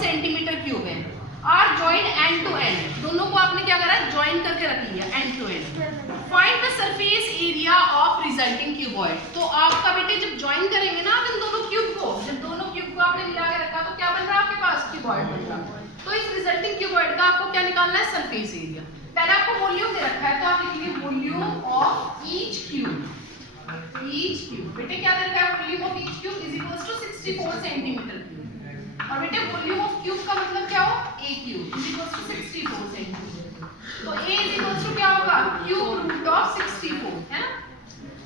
Centimetre cube है। Are join end to end, दोनों को आपने क्या करा, ज्वाइन करके रख लिया end to end. Find the surface area of resulting cuboid. तो आपका बेटे जब ज्वाइन करेंगे ना आप इन दोनों क्यूब को, जब दोनों क्यूब को आपने मिला के रखा तो क्या बन रहा है आपके पास, क्यूबॉइड बन रहा। तो इस रिजल्टिंग क्यूबॉइड का आपको क्या निकालना है, सरफेस एरिया। पहले आपको वॉल्यूम दे रखा है तो आप लिखिए volume of each cube. Each cube बेटे क्या दे रखा है, volume of each cube is equals to 64 centimetre cube. और बेटे वॉल्यूम ऑफ क्यूब का मतलब क्या हो, A cube is equals to 64 centimetre. तो ए इज इक्वल्स टू क्या होगा, क्यूब रूट ऑफ 64 है ना।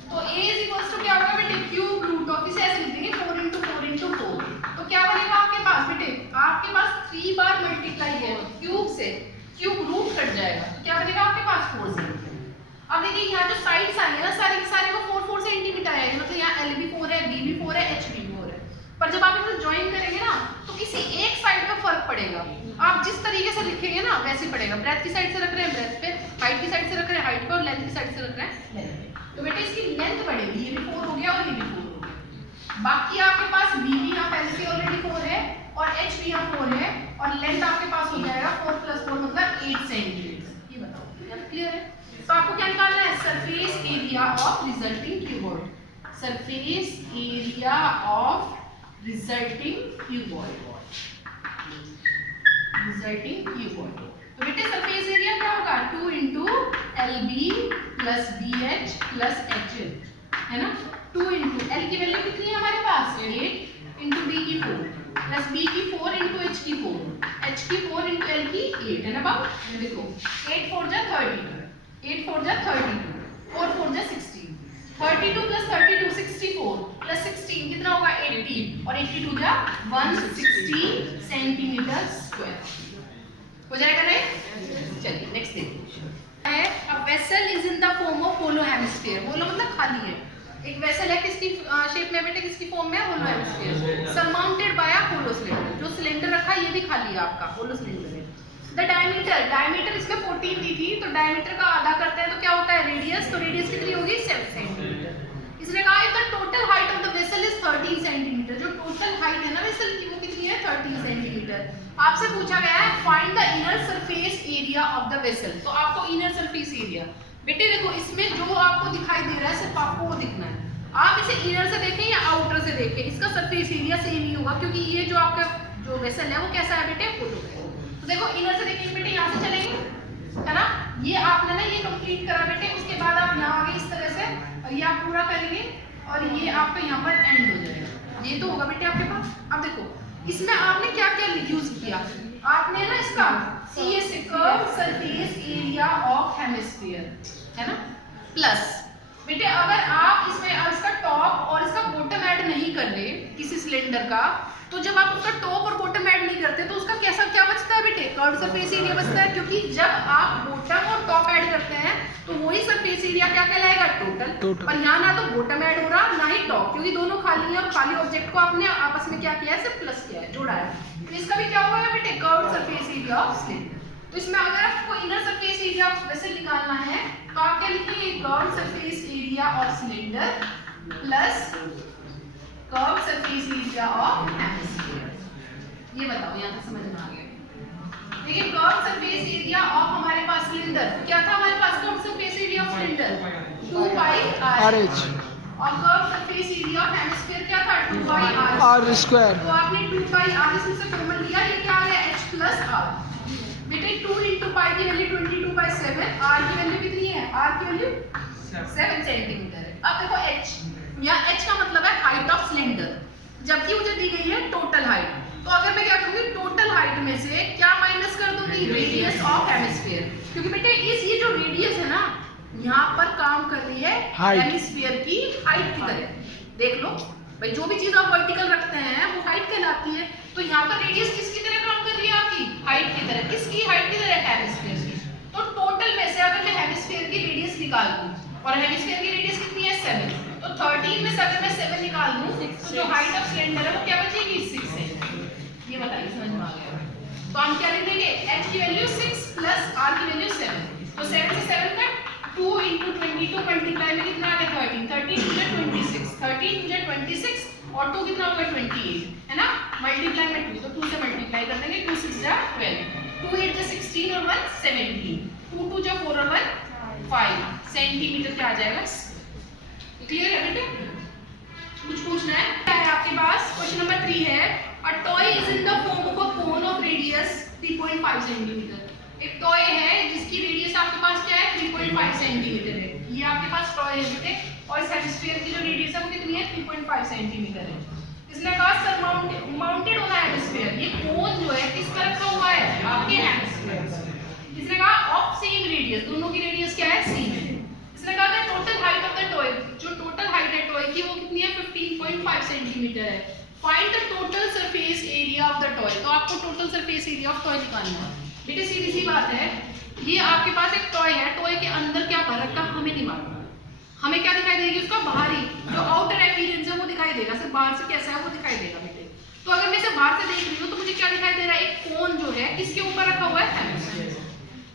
तो ए इज इक्वल्स टू क्या होगा बेटे, क्यूब रूट ऑफ, इसे ऐसे लिख देंगे 4 × 4 × 4। तो क्या बनेगा आपके पास बेटे, आपके पास 3 बार मल्टीप्लाई है क्यूब से, क्यूब रूट कट जाएगा तो क्या बनेगा आपके पास 4 सेंटीमीटर। अब देखिए यहाँ जो साइड्स आई है ना सारी की सारी वो 4 सेंटीमीटर आएगी, मतलब यहाँ एल भी 4 है, बी भी 4 है, एच भी 4 है। पर जब आप इसे ज्वाइन करेंगे ना तो किसी एक साइड में फर्क पड़ेगा। आप जिस तरीके से लिखेंगे ना वैसे ही पड़ेगा। ब्रेथ की साइड से रख रहे हैं ब्रेथ पे, हाइट की साइड से रख रहे हैं हाइट पे, और लेंथ की साइड से रख रहे हैं लेंथ पे, तो बेटे इसकी लेंथ बढ़ेगी। ये भी 4 हो गया और ये भी 4 हो गया। बाकी आपके पास बी भी यहाँ पहले से ऑलरेडी 4 है और एच भी यहाँ 4 है, और लेंथ आपके पास हो जाएगा 4 + 4 मतलब 8 सेंटीमीटर। ये बताओ क्लियर है। तो आपको क्या निकालना है, surface area of resulting cuboid. Surface area of resulting cuboid. Resulting cuboid. तो बेटे सरफेस एरिया क्या होगा, 2 × LB + BH + HL है ना। 2 × L की वैल्यू कितनी है हमारे पास, 8 × B की 4 + B की 4 × H की 4, H की 4 × L की 8 है ना बाबू। देखो 8 4 जा 32, 8 4 जा 32, 4 4 जा 16, 32 + 32 64 + 16 कितना होगा 80, और 82 जा 160 सेंटीमीटर स्क्वायर हो जाएगा राइट। चलिए नेक्स्ट देखिए है, a vessel is in the form of hollow hemisphere. Hollow मतलब खाली है। एक वेसल है किसकी शेप में बेटे, किसकी फॉर्म में, hollow hemisphere, surmounted by a hollow cylinder. जो सिलेंडर रखा है ये भी खाली है आपका, होलो सिलेंडर है। द डायमीटर, डायमीटर इसमें 14 दी थी तो डायमीटर का आधा करते हैं तो क्या होता है रेडियस, तो रेडियस कितनी होगी 7 सेंटीमीटर। इसने कहा if the total height of the vessel is 13 centimetre, जो टोटल हाइट है ना वेसल की वो कितनी है 13 सेंटीमीटर। आपसे पूछा गया है find the inner surface area of the vessel. तो आपको इनर सरफेस एरिया बेटे देखो इसमें जो आपको दिखाई दे रहा है सिर्फ आपको वो दिखना है। आप इसे इनर से देखें या आउटर से देखें, इसका सरफेस एरिया सेम ही होगा, क्योंकि ये जो आपका जो वेसल है वो कैसा है बेटे, होलो है। तो देखो इनर से देखेंगे बेटे, यहाँ से चलेंगे है ना, ये आपने ना ये कंप्लीट करा बेटे, उसके बाद आप यहाँ आगे इस तरह से, और ये आप पूरा करेंगे और ये आपका यहाँ पर एंड हो जाएगा। ये तो होगा बेटे आपके पास। अब देखो इसमें आपने क्या क्या यूज किया, आपने ना इसका curve surface area of hemisphere है ना, प्लस बेटे अगर आप इसमें इसका टॉप और इसका बॉटम ऐड नहीं कर रहे किसी सिलेंडर का, तो जब आप उसका टॉप और बॉटम ऐड नहीं करते तो उसका कैसा क्या बचता है बेटे, कर्व सरफेस एरिया बचता है। क्योंकि जब आप बॉटम और टॉप ऐड करते हैं तो वही सरफेस एरिया क्या कहलाएगा, टोटल। पर यहाँ ना तो बॉटम ऐड हो रहा ना ही टॉप, क्योंकि दोनों खाली है और खाली ऑब्जेक्ट को आपने आपस में क्या किया है, सिर्फ प्लस किया है, जोड़ा है। तो इसका भी क्या होगा बेटे, curve surface area of cylinder. तो इसमें अगर आपको inner surface area of vessel निकालना है तो आप क्या लिखिए, curve surface area of cylinder plus curve surface area of hemisphere. ये बताओ यहाँ तक समझ में आ गया। देखिए कर्व सरफेस एरिया ऑफ हमारे पास सिलेंडर क्या था, हमारे पास curve surface area of cylinder 2πr/h, और curve surface area of hemisphere क्या था 2πr²। तो आपने 2πr इसमें से कॉमन लिया, ये क्या आ गया h + r। बेटे 2 × π की वैल्यू 22/7, r की वैल्यू कितनी है, r की वैल्यू 7 सेंटीमीटर है। अब देखो h, यहाँ h का मतलब है हाइट ऑफ सिलेंडर, जबकि मुझे दी गई है टोटल हाइट। तो अगर मैं क्या करूंगी, टोटल हाइट में से क्या माइनस कर दूंगी, रेडियस ऑफ हेमिस्फीयर। क्योंकि बेटे ये जो रेडियस है ना यहाँ पर काम कर रही है हेमिस्फीयर की हाइट की तरह। देख लो भाई, जो भी चीज आप वर्टिकल रखते हैं वो हाइट कहलाती है। तो यहाँ पर रेडियस किसकी तरह काम कर रही है, आपकी हाइट की तरह। किसकी हाइट की तरह, हेमिस्फीयर की। तो टोटल में से अगर मैं हेमिस्फीयर की रेडियस निकाल दूं, और हेमिस्फीयर की रेडियस कितनी है 7, तो 13 में से अगर मैं 7 निकाल दूं तो जो हाइट ऑफ सिलेंडर है वो क्या बचेगी 6 सेंटीमीटर। ये बताइए समझ में आ गया। तो हम क्या लिख देंगे, h की वैल्यू 6 प्लस r की वैल्यू 7। तो 7 से 7 का 2 × 22 मल्टीप्लाई में कितना आ गया 13, 13 × 26, 13 × 26 और 2 कितना होगा 28 है ना, मल्टीप्लाई में 2 तो 2 से मल्टीप्लाई कर देंगे 16 और 1 17, 2 2 जा 4 और 1 5 सेंटीमीटर क्या आ जाएगा। क्लियर है बेटे? कुछ पूछना है? क्या है आपके पास? क्वेश्चन नंबर 3 है, a toy is in the form of a cone of radius 3.5 centimetre. एक टॉय है जिसकी रेडियस आपके पास क्या है 3.5 सेंटीमीटर है। ये आपके पास टॉय है बेटे, और इस हेमिस्फीयर की जो रेडियस है वो कितनी है 3.5 सेंटीमीटर है। इसने कहा सर माउंटेड ऑन हेमिस्फीयर, ये कोन जो है किस पर रखा हुआ है आपके हेमिस्फीयर पर। इसने कहा ऑफ सेम रेडियस, दोनों की रेडियस क्या है सेम है। इसने कहा कि total height of the toy, जो टोटल हाइट है टॉय की वो कितनी है 15.5 सेंटीमीटर है। Find the total surface area of the toy, तो आपको total surface area of toy निकालना है बेटे। सीधी सी बात है, ये आपके पास एक टॉय है, टॉय के अंदर क्या भर रखा हमें नहीं मालूम, हमें क्या दिखाई देगी उसका बाहरी जो आउटर अपीयरेंस है वो दिखाई देगा, सिर्फ बाहर से कैसा है वो दिखाई देगा बेटे। तो अगर मैं इसे बाहर से देख रही हूँ तो मुझे क्या दिखाई दे रहा है, एक कोन जो है किसके ऊपर रखा हुआ है हेमिस्फीयर।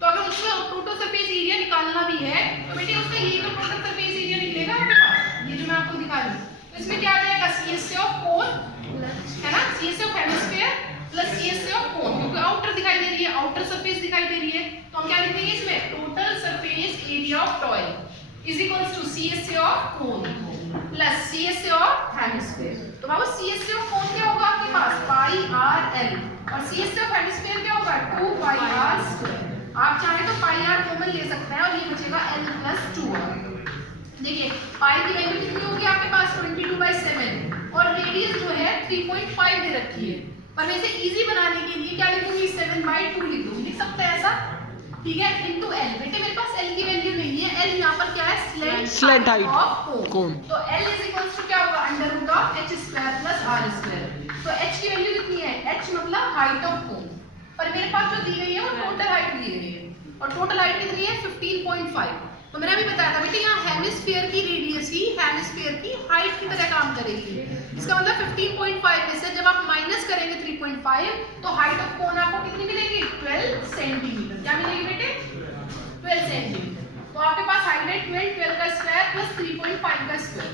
तो अगर उसमें टोटल सरफेस एरिया निकालना भी है तो बेटे उसका ये तो टोटल सरफेस एरिया निकलेगा आपके पास, ये जो मैं आपको दिखा रही हूँ। तो इसमें क्या आ जाएगा CSA ऑफ कोन है ना, CSA of hemisphere plus CSA of कोन, क्योंकि आउटर दिखाई दे रही है, आउटर सरफेस दिखाई दे रही है, तो हम क्या लिखेंगे इसमें total surface area of toy is equals to CSA of cone plus CSA of hemisphere. तो बाबू CSA ऑफ कोन क्या होगा आपके पास पाई आर एल, और CSA ऑफ हेमिस्फीयर क्या होगा 2 पाई आर स्क्वायर। आप चाहे तो पाई आर कॉमन ले सकते हैं और ये बचेगा l प्लस 2r। देखिए पाई की वैल्यू कितनी होगी आपके पास 22/7, और रेडियस जो है 3.5 दे रखी है, पर मैं इसे इजी बनाने के लिए क्या लिखूंगी 7/2 लिख दूंगी, लिख सकते हैं ऐसा, ठीक है, इनटू l। बेटे मेरे पास l की वैल्यू नहीं है, l यहाँ पर क्या है स्लैंट हाइट ऑफ कोन, तो l इज इक्वल्स टू क्या होगा under root of h square plus r square. तो h की वैल्यू कितनी है, h मतलब हाइट ऑफ कोन, पर मेरे पास जो दी गई है वो टोटल हाइट दी गई है, और टोटल हाइट कितनी है 15.5। तो मैंने अभी बताया था बेटे यहाँ हेमिस्फीयर की रेडियस ही हेमिस्फीयर की हाइट की तरह काम करेगी। इसका मतलब 15.5 में से जब आप माइनस करेंगे 3.5 तो हाइट ऑफ कोन आपको कितनी मिलेगी 12 सेंटीमीटर। क्या मिलेगी बेटे 12 सेंटीमीटर। तो आपके पास हाइट है 12 का स्क्वायर प्लस 3.5 का स्क्वायर।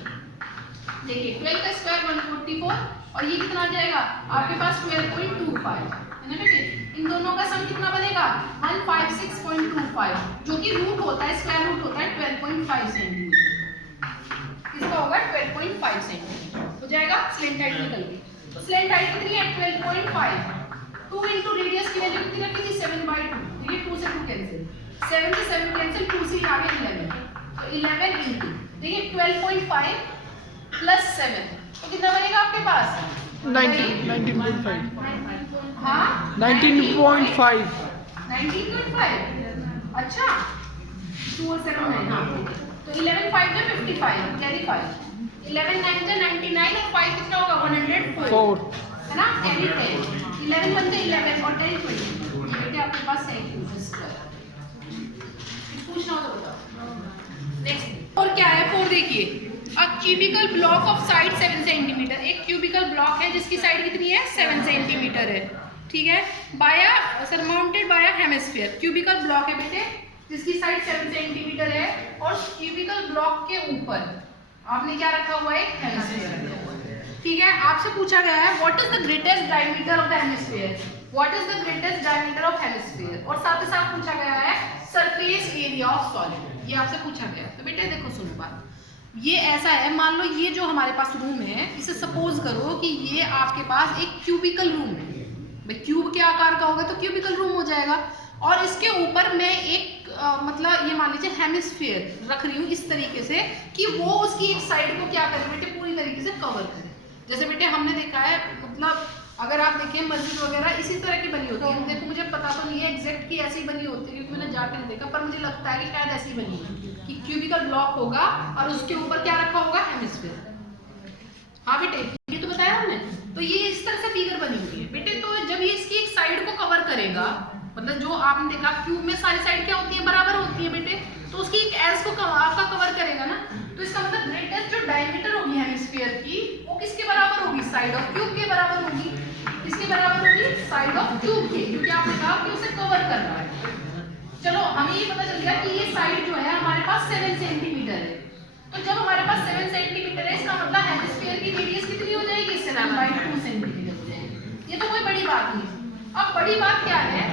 देखिए 12 का स्क्वायर 144, और ये कितना आ जाएगा आपके पास 12.25 है ना बेटे। इन दोनों का सम कितना बनेगा 156.25, जो कि रूट होता है, स्क्वायर रूट होता है 12.5 सेंटीमीटर। इसका होगा 12.5 सेंटीमीटर हो जाएगा। स्लैंट हाइट निकल गई, तो स्लैंट हाइट कितनी है 12.5। 2 इंटू रेडियस की वैल्यू कितनी रखी थी 7/2। देखिए 2 से 2 कैंसिल, 7 से 7 कैंसिल, 2 से आ गया 11, तो 11 इंटू देखिए 12.5 प्लस 7 तो कितना बनेगा आपके पास 19.5। हाँ 19.5। 19.5 अच्छा 2 और 7 9, हाँ तो 11 5 जो 55 कैरी 5, 11 9 जो 99 और 5 कितना होगा 104 है ना, कैरी 10, 11 1 जो 11 और 10 20, बेटे आपके पास है पूछना हो तो बताओ। नेक्स्ट और क्या है 4 देखिए, a cubical block of side 7 centimetre. एक क्यूबिकल ब्लॉक है जिसकी साइड कितनी है 7 सेंटीमीटर है, ठीक है, बाया surmounted bye hemisphere. Cubicle block है बेटे जिसकी साइड 7 सेंटीमीटर है, और क्यूबिकल ब्लॉक के ऊपर आपने क्या रखा हुआ है हेमिस्फीयर, ठीक है। आपसे पूछा गया है what is the greatest diameter of the hemisphere, what is the greatest diameter of hemisphere, और साथ ही साथ पूछा गया है सरफेस एरिया ऑफ सॉलिड, ये आपसे पूछा गया। तो बेटे देखो सुनो बात, ये ऐसा है, मान लो ये जो हमारे पास रूम है, इसे सपोज करो कि ये आपके पास एक क्यूबिकल रूम है। भाई क्यूब के आकार का होगा तो क्यूबिकल रूम हो जाएगा, और इसके ऊपर मैं एक मतलब ये मान लीजिए हेमिस्फीयर रख रही हूँ इस तरीके से कि वो उसकी एक साइड को क्या करे बेटे पूरी तरीके से कवर करे। जैसे बेटे हमने देखा है, मतलब अगर आप देखें मस्जिद वगैरह इसी तरह की बनी होती है। देखो मुझे पता तो नहीं है एग्जैक्ट की ऐसी बनी होती है, क्योंकि मैंने जाकर नहीं देखा, पर मुझे लगता है कि शायद ऐसी बनी है कि क्यूबिकल ब्लॉक होगा और उसके ऊपर क्या रखा होगा हेमिस्फीयर। हाँ बेटे ये तो बताया हमने, तो ये इस तरह से फिगर बनी हुई है बेटे। तो जब ये इसकी एक साइड को कवर करेगा, मतलब जो आपने देखा क्यूब में सारी साइड क्या होती है बराबर होती है बेटे, तो उसकी एक एज को आपका कवर करेगा ना, तो इसका मतलब ग्रेटेस्ट जो डायमीटर होगी हेमिस्फीयर की वो किसके बराबर होगी, साइड ऑफ क्यूब के बराबर होगी। किसके बराबर होगी, साइड ऑफ क्यूब के, क्योंकि आपने कहा कि उसे कवर करना है। चलो हमें ये पता चल गया कि ये साइड जो है हमारे पास 7 सेंटीमीटर है, तो जब हमारे पास 7 सेंटीमीटर है इसका मतलब हेमिस्फीयर की रेडियस कितनी हो जाएगी 7/2 सेंटीमीटर हो जाएगी। ये तो कोई बड़ी बात नहीं। अब बड़ी बात क्या है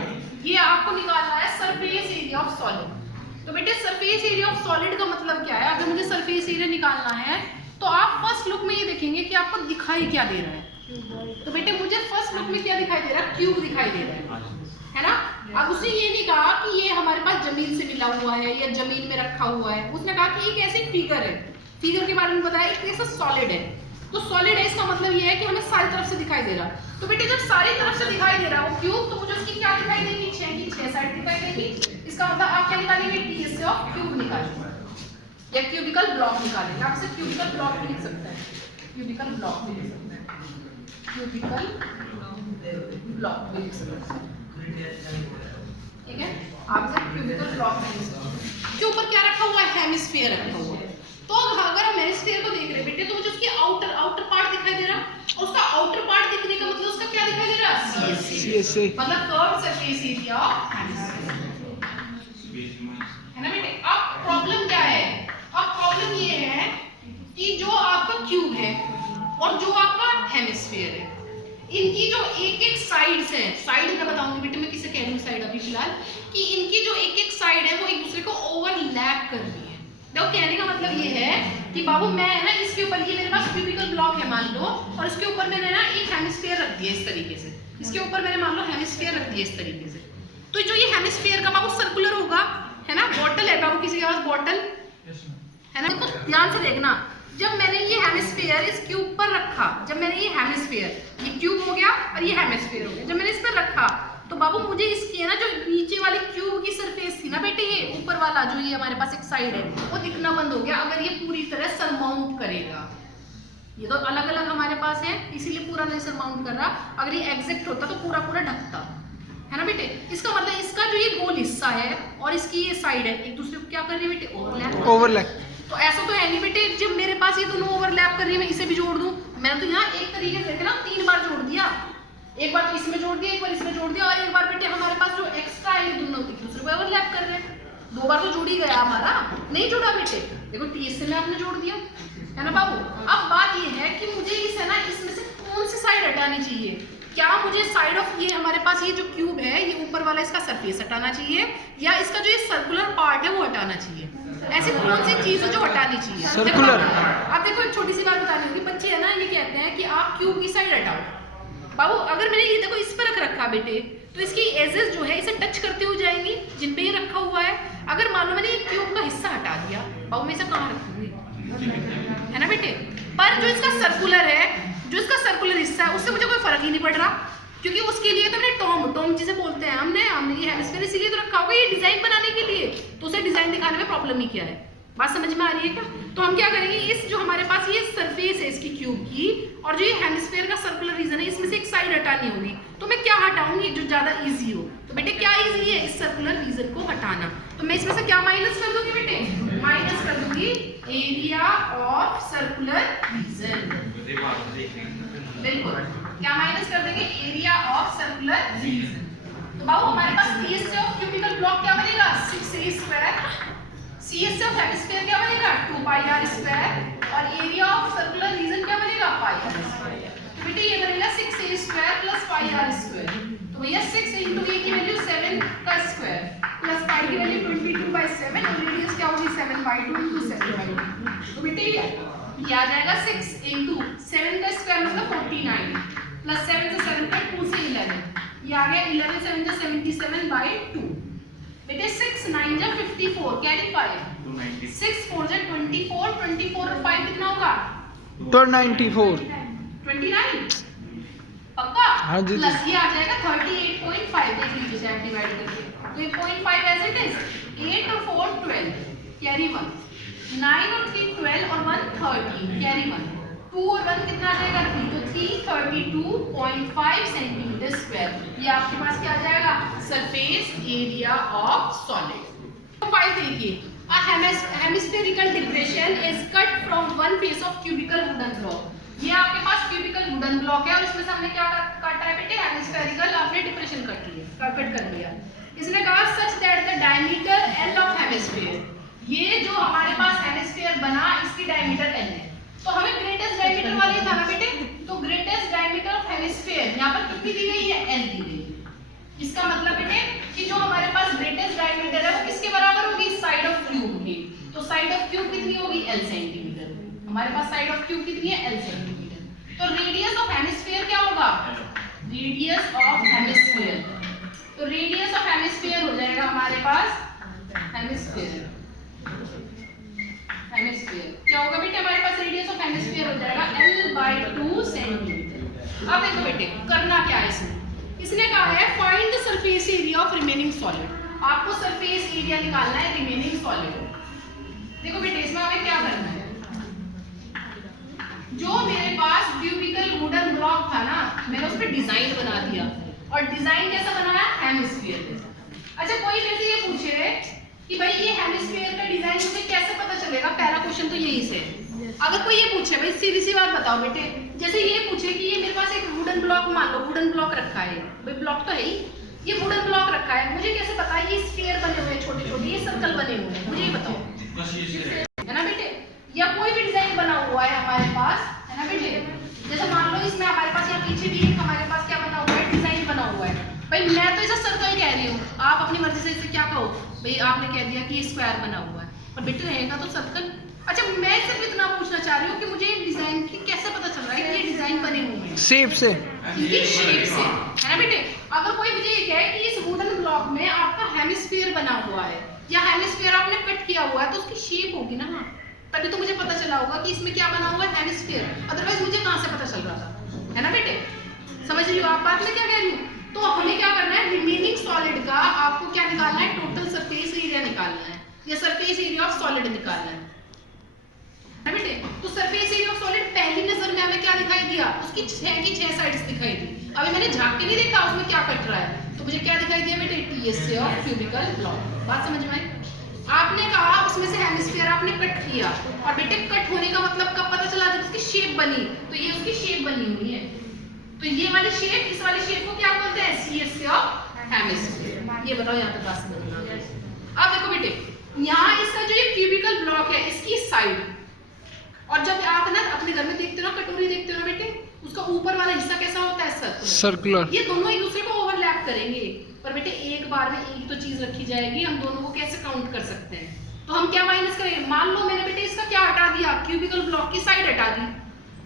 ये आपको निकालना है सरफेस एरिया ऑफ सॉलिड। तो बेटे सरफेस एरिया ऑफ सॉलिड का मतलब क्या है? अगर मुझे सरफेस एरिया निकालना है तो आप फर्स्ट लुक में ये देखेंगे कि आपको दिखाई क्या दे रहा है। तो बेटे मुझे फर्स्ट लुक में क्या दिखाई दे रहा है? क्यूब दिखाई दे रहा है ना। अब उसने ये नहीं कहा कि ये हमारे पास जमीन से मिला हुआ है या जमीन में रखा हुआ है, उसने कहा कि एक ऐसी फिगर है, फिगर के बारे में बताया एक ऐसा सॉलिड है। तो सॉलिड है इसका मतलब ये है कि हमें सारी तरफ से दिखाई दे रहा। तो बेटे जब सारी तरफ से दिखाई दे रहा हो क्यूब, तो मुझे उसकी क्या दिखाई देगी? 6 की 6 साइड दिखाई देगी। इसका मतलब आप क्या निकालेंगे? ds से ऑफ क्यूब निकालेंगे या क्यूबिकल ब्लॉक निकालेंगे। आप सिर्फ क्यूबिकल ब्लॉक भी लिख सकते हैं, क्यूबिकल ब्लॉक भी लिख सकते हैं, क्यूबिकल ब्लॉक भी लिख सकते हैं, ठीक है। आप सिर्फ क्यूबिकल ब्लॉक भी लिख सकते हैं। के ऊपर क्या रखा हुआ है? हेमिस्फीयर रखा हुआ है। तो अगर हम हेमिस्फीयर को देख रहे हैं बेटे, तो मुझे उसकी आउटर पार्ट दिखाई दे रहा, और उसका आउटर पार्ट दिखने का मतलब उसका क्या दिखाई दे रहा? CSA, मतलब curved surface area of hemisphere, है ना बेटे। अब प्रॉब्लम क्या है? अब प्रॉब्लम ये है कि जो आपका क्यूब है और जो आपका हेमिस्फीयर है, इनकी जो एक साइड्स है, साइड मैं बताऊंगी बेटे, मैं किसे कह रही हूँ साइड अभी फिलहाल, कि इनकी जो एक साइड है वो एक दूसरे को ओवरलैप कर रही है। देखो कहने का मतलब ये है कि बाबू मैं है ना इसके ऊपर, ये मेरे पास क्यूबिकल ब्लॉक है मान लो, और इसके ऊपर मैंने ना एक हेमिस्फीयर रख दिया इस तरीके से, इसके ऊपर मैंने मान लो हेमिस्फीयर रख दिया इस तरीके से। तो जो ये हेमिस्फीयर का बाबू सर्कुलर होगा, है ना। बॉटल है बाबू, किसी के पास बॉटल है ना। देखो ध्यान से देखना, जब मैंने ये हेमिस्फीयर इस क्यूब पर रखा, जब मैंने ये हेमिस्फीयर, ये क्यूब हो गया और ये हेमिस्फीयर हो गया, जब मैंने इस पर रखा तो बाबू मुझे इसकी है ना जो नीचे वाली क्यूब की सरफेस थी ना बेटे, ये ऊपर वाला जो ये हमारे पास एक साइड है वो दिखना बंद हो गया। अगर ये पूरी तरह सरमाउंट करेगा, ये तो अलग अलग हमारे पास है इसीलिए पूरा नहीं सरमाउंट कर रहा, अगर ये एग्जैक्ट होता तो पूरा पूरा ढकता, है ना बेटे। इसका मतलब इसका जो ये गोल हिस्सा है और इसकी ये साइड है एक दूसरे को क्या कर रही है बेटे? ओवरलैप। तो ऐसा तो है नहीं बेटे, जब मेरे पास ये दोनों ओवरलैप कर रही है मैं इसे भी जोड़ दूं, मैंने तो यहाँ एक तरीके से ना 3 बार जोड़ दिया, एक बार तो इसमें जोड़ दिया, एक बार इसमें जोड़ दिया, और एक बार बेटे हमारे पास जो एक्स्ट्रा है ये दोनों एक दूसरे को ओवरलैप कर रहे हैं। 2 बार तो जुड़ ही गया हमारा, नहीं जुड़ा बेटे, देखो ts से में आपने जोड़ दिया, है ना बाबू। अब बात ये है कि मुझे इस है ना इसमें से कौन सी साइड हटानी चाहिए? क्या मुझे साइड ऑफ ये हमारे पास ये जो क्यूब है ये ऊपर वाला इसका सरफेस हटाना चाहिए, या इसका जो ये सर्कुलर पार्ट है वो हटाना चाहिए? ऐसी कौन सी चीज है जो हटानी चाहिए? सर्कुलर। अब देखो एक छोटी सी बात बतानी होगी, बच्चे है ना ये कहते हैं कि आप क्यूब की साइड हटाओ। बाबू अगर मैंने ये देखो इस पर रखा बेटे, तो इसकी एजेस जो है इसे टच करते हुए जाएंगी जिन पे ये रखा हुआ है। अगर मान लो मैंने ये क्यूब का हिस्सा हटा दिया, बाबू मैं इसे कहाँ रखूंगी? है ना बेटे। पर जो इसका सर्कुलर है, जो इसका सर्कुलर हिस्सा है उससे मुझे कोई फर्क ही नहीं पड़ रहा, क्योंकि उसके लिए तो मैंने टॉम जिसे बोलते हैं हमने ये हेमिस्फीयर इसीलिए तो रखा होगा, ये डिजाइन बनाने के लिए, तो उसे डिजाइन दिखाने में प्रॉब्लम नहीं किया है। बात समझ में आ रही है क्या? तो हम क्या करेंगे, इस जो हमारे पास ये सरफेस है इसकी क्यूब की और जो ये हेमिस्फीयर का सर्कुलर रीजन है इसमें से एक साइड हटानी होगी, तो मैं क्या हटाऊंगी जो ज्यादा इजी हो? तो बेटे क्या इजी है? इस सर्कुलर रीजन को हटाना। तो मैं इसमें से क्या माइनस कर दूंगी बेटे? माइनस कर दूंगी एरिया ऑफ सर्कुलर रीजन। बिल्कुल, क्या माइनस कर देंगे? Area of circular region. तो बाबू हमारे पास ds ऑफ क्यूबिकल ब्लॉक क्या बनेगा? 6a square. cs of hemisphere क्या बनेगा? 2πr square. और एरिया ऑफ सर्कुलर रीजन क्या बनेगा? πr square. तो बेटे ये बनेगा 6a square plus πr square. तो भैया 6 into a की वैल्यू 7 का स्क्वायर प्लस pi की वैल्यू 22/7 और रेडियस क्या होगी? 7/2 into 7/2। तो बेटे ये आ जाएगा 6 into 7 का स्क्वायर मतलब 49 प्लस 7 से 7 का 2 से 11, ये आ गया 11 7 जा 77/2। बेटे 6 9 जा 54 कैरी 5 6 4 जा 24 24 और 5 कितना होगा? तो 94 29 पक्का? हाँ जी। प्लस ये आ जाएगा 38.5, देख लीजिए चाहे डिवाइड करके, तो ये 0.5 एज इट इज। 8 और 4 12 कैरी 1, 9 और 3 12 और 1 13 कैरी 1, 2 और 1 कितना आ जाएगा? 3, तो 332.5 सेंटीमीटर स्क्वायर। ये आपके पास क्या आ जाएगा? Surface area of solid. तो 5 देखिए, a hemispherical depression is cut from one face of cubical wooden block। ये आपके पास क्यूबिकल वुडन ब्लॉक है और इसमें से हमने क्या काटा है बेटे? हेमिस्फेरिकल आपने डिप्रेशन कट कर लिया। इसने कहा such that the diameter L of hemisphere, ये जो हमारे पास हेमिस्फीयर बना इसकी डायमीटर L है। तो हमें ग्रेटेस्ट डायमीटर वाले था ना बेटे, तो ग्रेटेस्ट डायमीटर ऑफ हेमिस्फीयर यहाँ पर कितनी दी गई है? L दी गई है। इसका मतलब बेटे कि जो हमारे पास ग्रेटेस्ट डायमीटर है वो किसके बराबर होगी, साइड ऑफ क्यूब की। तो साइड ऑफ क्यूब कितनी होगी, L सेंटीमीटर। हमारे पास साइड ऑफ क्यूब कितनी है, L सेंटीमीटर। तो रेडियस ऑफ हेमिस्फीयर क्या होगा, रेडियस ऑफ हेमिस्फीयर। तो रेडियस ऑफ हेमिस्फीयर हो जाएगा हमारे पास हेमिस्फीयर। हेमिस्फीयर क्या होगा बेटे, हमारे पास रेडियस ऑफ हेमिस्फीयर हो जाएगा L/2 सेंटीमीटर। अब देखो बेटे करना क्या है इसने कहा है find the surface area of remaining solid. आपको सरफेस एरिया निकालना है रिमेनिंग सॉलिड। देखो बेटे इसमें हमें क्या करना है, जो मेरे पास क्यूबिकल वुडन ब्लॉक था ना, मैंने उस पर डिजाइन बना दिया। और डिजाइन कैसा बनाया, हेमिस्फीयर जैसा। अच्छा कोई मेरे से ये पूछे कि भाई ये हेमिस्फीयर का डिजाइन मुझे कैसे पता चलेगा, पहला क्वेश्चन तो यही से। अगर कोई ये पूछे भाई सीधी सी बात बताओ बेटे, जैसे ये पूछे कि ये मेरे पास एक वुडन ब्लॉक, मान लो वुडन ब्लॉक रखा है, भाई ब्लॉक तो है ही, ये वुडन ब्लॉक रखा है, मुझे कैसे पता है ये स्फीयर बने हुए हैं छोटे छोटे, ये सर्कल बने हुए हैं, मुझे ये बताओ है ना बेटे। या कोई भी डिजाइन बना हुआ है हमारे पास है ना बेटे, जैसे मान लो इसमें हमारे पास यहाँ पीछे भी हमारे पास क्या बना हुआ है, डिजाइन बना हुआ है। भाई मैं तो इसे सर्कल कह रही हूँ, आप अपनी मर्जी से इसे क्या कहो, भाई आपने कह दिया कि ये स्क्वायर बना हुआ है, और बेटे रहेगा तो सर्कल। अच्छा मैं सिर्फ इतना पूछना चाह रही हूँ कि मुझे डिजाइन की कैसे पता चल रहा है कि ये डिजाइन बने हुए हैं, शेप से, ये शेप से है ना बेटे। अगर कोई मुझे ये कहे कि इस वुडन ब्लॉक में आपका हेमिस्फीयर बना हुआ है या हेमिस्फीयर आपने कट किया हुआ है, तो उसकी शेप होगी ना, तभी तो मुझे पता चला होगा कि इसमें क्या बना हुआ है, हेमिस्फीयर। अदरवाइज मुझे कहाँ से पता चल रहा था, है ना बेटे। समझ रही हो आप बात में क्या कह रही हूँ। तो हमें क्या करना है, रिमेनिंग सॉलिड का आपको क्या निकालना है, टोटल सरफेस एरिया निकालना है, या सरफेस एरिया ऑफ सॉलिड निकालना है बेटे। तो सरफेस एरिया ऑफ सॉलिड पहली नजर में हमें क्या दिखाई दिया, उसकी 6 की 6 साइड्स दिखाई दी। अभी मैंने झांक के नहीं देखा उसमें क्या कट रहा है, तो मुझे क्या दिखाई दिया बेटे, TSA ऑफ क्यूबिकल ब्लॉक। बात समझ में आई। आपने कहा उसमें से हेमिस्फीयर आपने कट किया, और बेटे कट होने का मतलब कब पता चला, जब उसकी शेप बनी। तो ये उसकी शेप बनी हुई है, तो ये वाली शेप, इस वाली शेप को क्या बोलते हैं, CSA ऑफ हेमिस्फीयर। ये बताओ यहाँ तक बात समझना। अब देखो बेटे यहाँ इसका जो ये क्यूबिकल ब्लॉक है, इसकी साइड, और जब आप ना अपने घर में देखते हो ना, कटोरी देखते हो ना बेटे, उसका ऊपर वाला हिस्सा कैसा होता है, सर्कुलर। ये दोनों एक दूसरे को ओवरलैप करेंगे, पर बेटे एक बार में एक तो चीज रखी जाएगी, हम दोनों को कैसे काउंट कर सकते हैं। तो हम क्या माइनस करेंगे, मान लो मैंने बेटे इसका क्या हटा दिया, क्यूबिकल ब्लॉक की साइड हटा दी,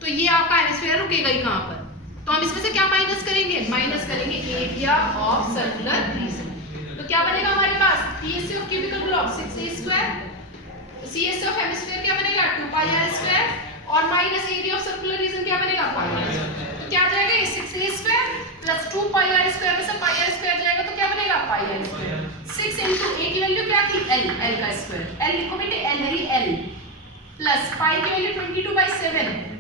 तो ये आपका हेमिस्फीयर रुकेगा ही कहाँ पर। तो हम इसमें से क्या माइनस करेंगे, माइनस करेंगे एरिया ऑफ सर्कुलर रीजन। तो क्या बनेगा हमारे पास, TSA of cubical block 6a², CSA of hemisphere क्या बनेगा 2πr², और minus area of circular region क्या बनेगा πr²। तो क्या आ जाएगा, 6a² प्लस 2πr² में से πr² जाएगा, तो क्या बनेगा πr²। 6 into a की वैल्यू क्या थी, l का स्क्वायर, l लिखो बेटे, l है l, प्लस पाई की वैल्यू 22/7।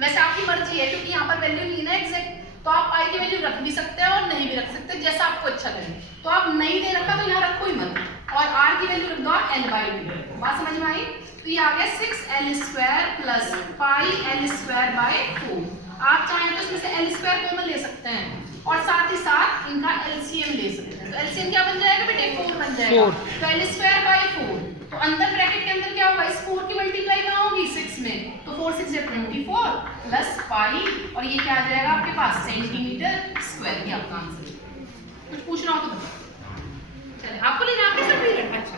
वैसे आपकी मर्जी है, क्योंकि यहाँ पर वैल्यू नहीं ना एग्जैक्ट, तो आप पाई की वैल्यू रख भी सकते हैं और नहीं भी रख सकते, जैसा आपको अच्छा लगे। तो आप नहीं दे रखा तो यहाँ रखो ही मत, और r की वैल्यू रख दो l/2। बात समझ में आई। तो ये आ गया 6l² प्लस πl²/4। आप चाहें तो इसमें से l² कॉमन ले सकते हैं, और साथ ही साथ इनका LCM ले सकते हैं। तो LCM क्या बन जाएगा बेटे, 4 बन जाएगा। तो l²/4, तो अंदर ब्रैकेट के अंदर क्या होगा, इस 4 की मल्टीप्लाई कहाँ होगी, 6 में, तो 4 6 24 प्लस पाई, और ये क्या आ जाएगा आपके पास, सेंटीमीटर स्क्वायर। ये आपका आंसर है। कुछ पूछना हो तो बताओ। चलिए आपको लेना है सब पीरियड, अच्छा